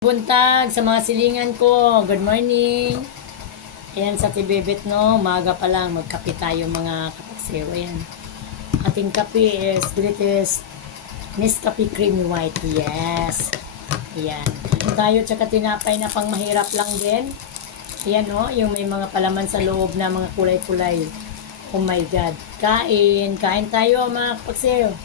Buntag sa mga silingan ko. Good morning. Ayan sa Tibibit, no? Maga pa lang. Magkape tayo mga kapagsiyo. Ayan. Ating kape is greatest Nescafe Creamy White. Yes. Ayan. Ayan tayo tsaka tinapay na pang mahirap lang din. Ayan, no? Yung may mga palaman sa loob na mga kulay-kulay. Oh my God. Kain. Kain tayo mga kapagsiyo.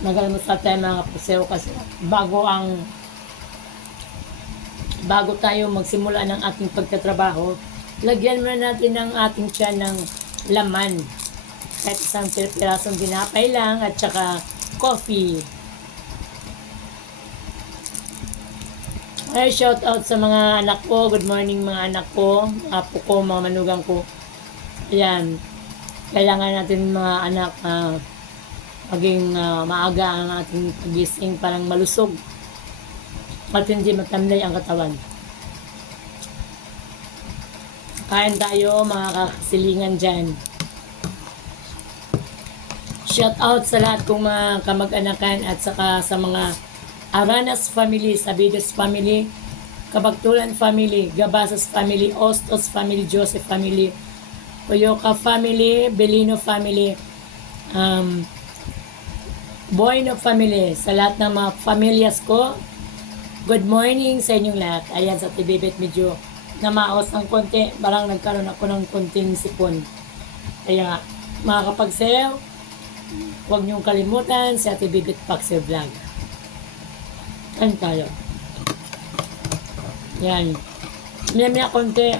Nagalamutan tayo mga kapagsiyo kasi bago ang bago tayo magsimula ng ating pagtatrabaho, lagyan muna natin ng ating tiyan ng laman. Kahit isang pirasong dinapay lang at saka coffee. Ay, shout out sa mga anak ko. Good morning mga anak ko, apo ko, mga manugang ko. Ayan. Kailangan natin mga anak ah, maging ah, maaga ang ating pagising parang malusog at hindi matamlay ang katawan. Kain tayo mga kakasilingan dyan. Shout out sa lahat kong mga kamag-anakan at saka sa mga Aranas family, Sabidos family, Kabagtulan family, Gabasas family, Ostos family, Joseph family, Oyoka family, Belino family, um, Bueno family, sa lahat ng mga pamilyas ko, good morning sa inyong lahat. Ayan, sa Tibibit medyo namaos ng konti, parang nagkaroon ako ng konting sipon. Kaya, mga kapagsayaw, huwag niyong kalimutan sa Tibibit Paxer Vlog. Ano tayo? Yan. Maya-maya konti,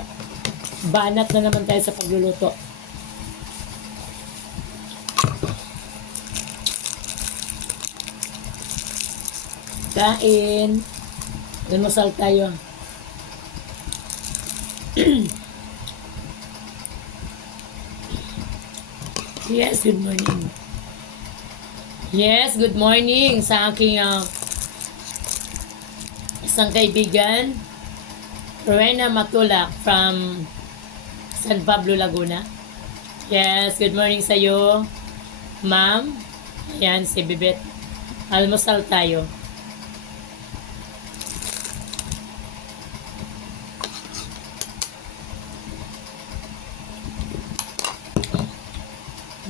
banat na naman tayo sa pagluluto. Kain. Lumusal tayo. yes, good morning. Yes, good morning sa aking ah, isang kaibigan, Rowena Matulak from San Pablo, Laguna. Yes, good morning sa iyo, ma'am. Ayan, si Bibet. Almusal tayo.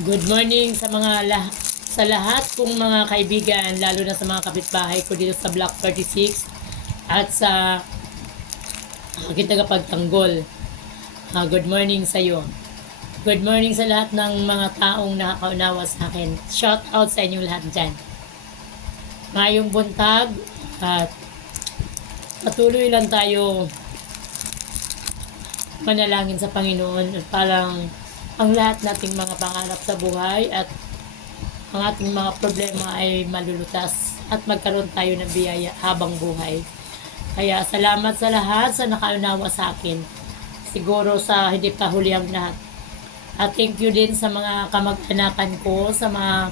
Good morning sa mga lah sa lahat kong mga kaibigan, lalo na sa mga kapitbahay ko dito sa Block 36 at sa aking tagapagtanggol. Ah, good morning sa iyo. Good morning sa lahat ng mga taong nakakaunawa sa akin. Shout out sa inyong lahat dyan. Ngayong buntag at patuloy lang tayo manalangin sa Panginoon at parang ang lahat nating mga pangarap sa buhay at ang ating mga problema ay malulutas at magkaroon tayo ng biyaya habang buhay. Kaya salamat sa lahat sa nakaunawa sa akin. Siguro sa hindi pa huli ang lahat. At thank you din sa mga kamag-anakan ko, sa mga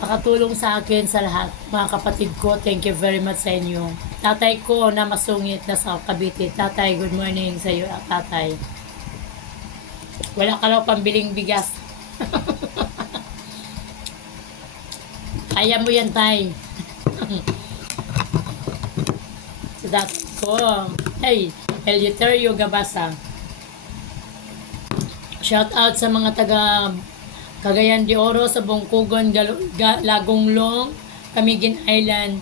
nakatulong sa akin sa lahat. Mga kapatid ko, thank you very much sa inyo. Tatay ko na masungit na sa Cavite. Tatay, good morning sa iyo, tatay. Wala ka raw pambiling bigas. Kaya mo yan, tay. sa dati ko. Hey, Eleuterio Gabasa. Shout out sa mga taga Cagayan de Oro sa Bongkugon, Gal- Ga- Lagonglong, Camiguin Island.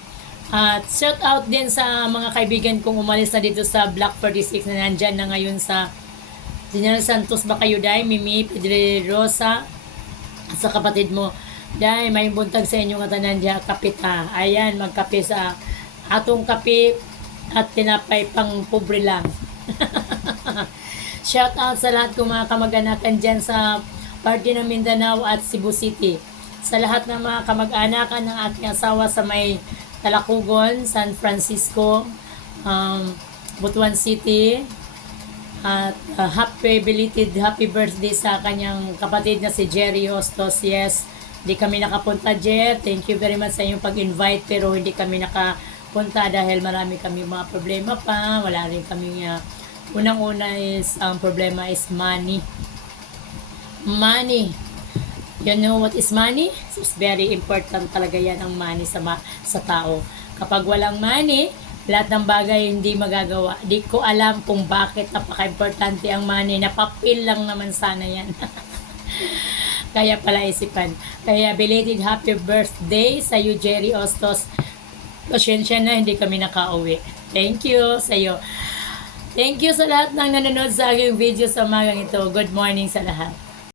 At shout out din sa mga kaibigan kong umalis na dito sa Block 46 na nandyan na ngayon sa General Santos Bacayuday, Mimi Pedrerosa, at sa kapatid mo. Dahil may buntag sa inyong katanan diya, kapita. Ayan, magkape sa atong kape at tinapay pang pobre lang. Shout out sa lahat kong mga kamag-anakan dyan sa parte ng Mindanao at Cebu City. Sa lahat ng mga kamag-anakan ng aking asawa sa may Talakugon, San Francisco, um, Butuan City, at uh, happy belated happy birthday sa kanyang kapatid na si Jerry Hostos. Yes, hindi kami nakapunta, Jer. Thank you very much sa iyong pag-invite pero hindi kami nakapunta dahil marami kami mga problema pa. Wala rin kami uh, Unang-una is, ang problema is money. Money. You know what is money? It's very important talaga yan ang money sa, ma- sa tao. Kapag walang money, lahat ng bagay hindi magagawa. Di ko alam kung bakit napaka-importante ang money. Napapil lang naman sana yan. Kaya pala isipan. Kaya belated happy birthday sa iyo, Jerry Ostos. Pasensya na, hindi kami nakauwi. Thank you sa iyo. Thank you sa lahat ng nanonood sa aking video sa umagang ito. Good morning sa lahat.